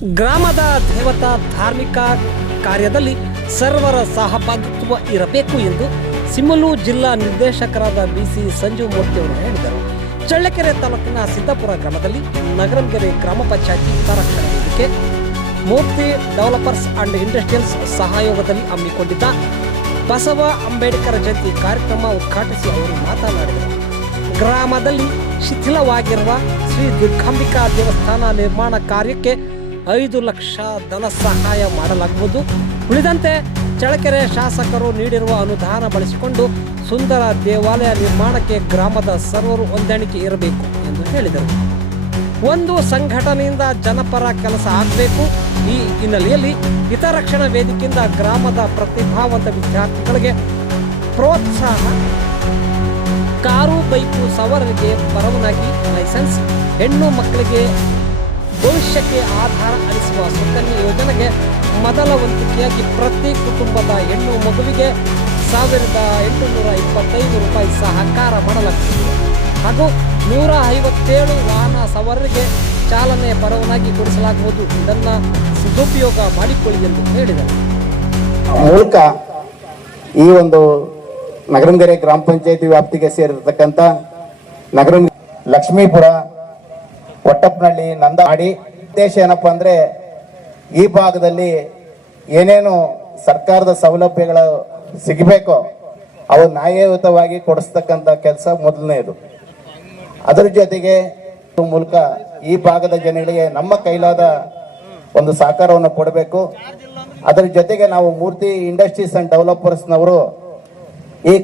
ಗ್ರಾಮದ ದೇವತಾ ಧಾರ್ಮಿಕ ಕಾರ್ಯದಲ್ಲಿ ಸರ್ವರ ಸಹಭಾಗಿತ್ವ ಇರಬೇಕು ಎಂದು ಸಿಮಲು ಜಿಲ್ಲಾ ನಿರ್ದೇಶಕರಾದ ಬಿಸಿ ಸಂಜೀವ್ ಮೂರ್ತಿ ಅವರು ಹೇಳಿದರು. ಚಳ್ಳಕೆರೆ ತಾಲೂಕಿನ ಸಿದ್ದಾಪುರ ಗ್ರಾಮದಲ್ಲಿ ನಗರಂಗೆರೆ ಗ್ರಾಮ ಪಂಚಾಯತಿ ಹಿತರಕ್ಷಣಾ ವೇದಿಕೆ, ಮೂರ್ತಿ ಡೆವಲಪರ್ಸ್ ಅಂಡ್ ಇಂಡಸ್ಟ್ರಿಯಲ್ಸ್ ಸಹಯೋಗದಲ್ಲಿ ಹಮ್ಮಿಕೊಂಡಿದ್ದ ಬಸವ ಅಂಬೇಡ್ಕರ್ ಜಯಂತಿ ಕಾರ್ಯಕ್ರಮ ಉದ್ಘಾಟಿಸಿ ಅವರು ಮಾತನಾಡಿದರು. ಗ್ರಾಮದಲ್ಲಿ ಶಿಥಿಲವಾಗಿರುವ ಶ್ರೀ ದುರ್ಗಾಂಬಿಕಾ ದೇವಸ್ಥಾನ ನಿರ್ಮಾಣ ಕಾರ್ಯಕ್ಕೆ 5 ಲಕ್ಷ ಧನ ಸಹಾಯ ಮಾಡಲಾಗುವುದು. ಉಳಿದಂತೆ ಚಳ್ಳಕೆರೆ ಶಾಸಕರು ನೀಡಿರುವ ಅನುದಾನ ಬಳಸಿಕೊಂಡು ಸುಂದರ ದೇವಾಲಯ ನಿರ್ಮಾಣಕ್ಕೆ ಗ್ರಾಮದ ಸರ್ವರು ಹೊಂದಾಣಿಕೆ ಇರಬೇಕು ಎಂದು ಹೇಳಿದರು. ಒಂದು ಸಂಘಟನೆಯಿಂದ ಜನಪರ ಕೆಲಸ ಆಗಬೇಕು. ಈ ಹಿನ್ನೆಲೆಯಲ್ಲಿ ಹಿತರಕ್ಷಣಾ ವೇದಿಕೆಯಿಂದ ಗ್ರಾಮದ ಪ್ರತಿಭಾವಂತ ವಿದ್ಯಾರ್ಥಿಗಳಿಗೆ ಪ್ರೋತ್ಸಾಹ, ಕಾರು ಬೈಕು ಸವಾರರಿಗೆ ಪರವಾನಗಿ, ಲೈಸೆನ್ಸ್, ಹೆಣ್ಣು ಮಕ್ಕಳಿಗೆ ಭವಿಷ್ಯಕ್ಕೆ ಆಧಾರ ಅನಿಸುವ ಸುಕನ್ಯಾ ಯೋಜನೆಗೆ ಮೊದಲ ವಂತಿಕೆಯಾಗಿ ಪ್ರತಿ ಕುಟುಂಬದ ಹೆಣ್ಣು ಮಗುವಿಗೆ 1825 ರೂಪಾಯಿ ಸಹಕಾರ ಮಾಡಲಾಗುತ್ತದೆ ಹಾಗೂ 157 ವಾಹನ ಸವಾರರಿಗೆ ಚಾಲನೆ ಪರವಾನಗಿ ಕೊಡಿಸಲಾಗುವುದು. ಇದನ್ನು ಸದುಪಯೋಗ ಮಾಡಿಕೊಳ್ಳಿ ಎಂದು ಹೇಳಿದರು. ಮೂಲಕ ಈ ಒಂದು ನಗರಂಗೆರೆ ಗ್ರಾಮ ಪಂಚಾಯತಿ ವ್ಯಾಪ್ತಿಗೆ ಸೇರಿರತಕ್ಕಂಥ ನಗರ ಲಕ್ಷ್ಮೀಪುರ, ಒಟ್ಟಪ್ಪನಹಳ್ಳಿ, ನಂದಾಡಿ ಉದ್ದೇಶ ಏನಪ್ಪ ಅಂದರೆ ಈ ಭಾಗದಲ್ಲಿ ಏನೇನು ಸರ್ಕಾರದ ಸೌಲಭ್ಯಗಳು ಸಿಗಬೇಕೋ ಅವು ನ್ಯಾಯಯುತವಾಗಿ ಕೊಡಿಸ್ತಕ್ಕಂಥ ಕೆಲಸ ಮೊದಲನೇದು. ಅದರ ಜೊತೆಗೆ ಮೂಲಕ ಈ ಭಾಗದ ಜನಗಳಿಗೆ ನಮ್ಮ ಕೈಲಾದ ಒಂದು ಸಹಕಾರವನ್ನು ಕೊಡಬೇಕು. ಅದರ ಜೊತೆಗೆ ನಾವು ಮೂರ್ತಿ ಇಂಡಸ್ಟ್ರೀಸ್ ಅಂಡ್ ಡೆವಲಪರ್ಸ್ನವರು ಈ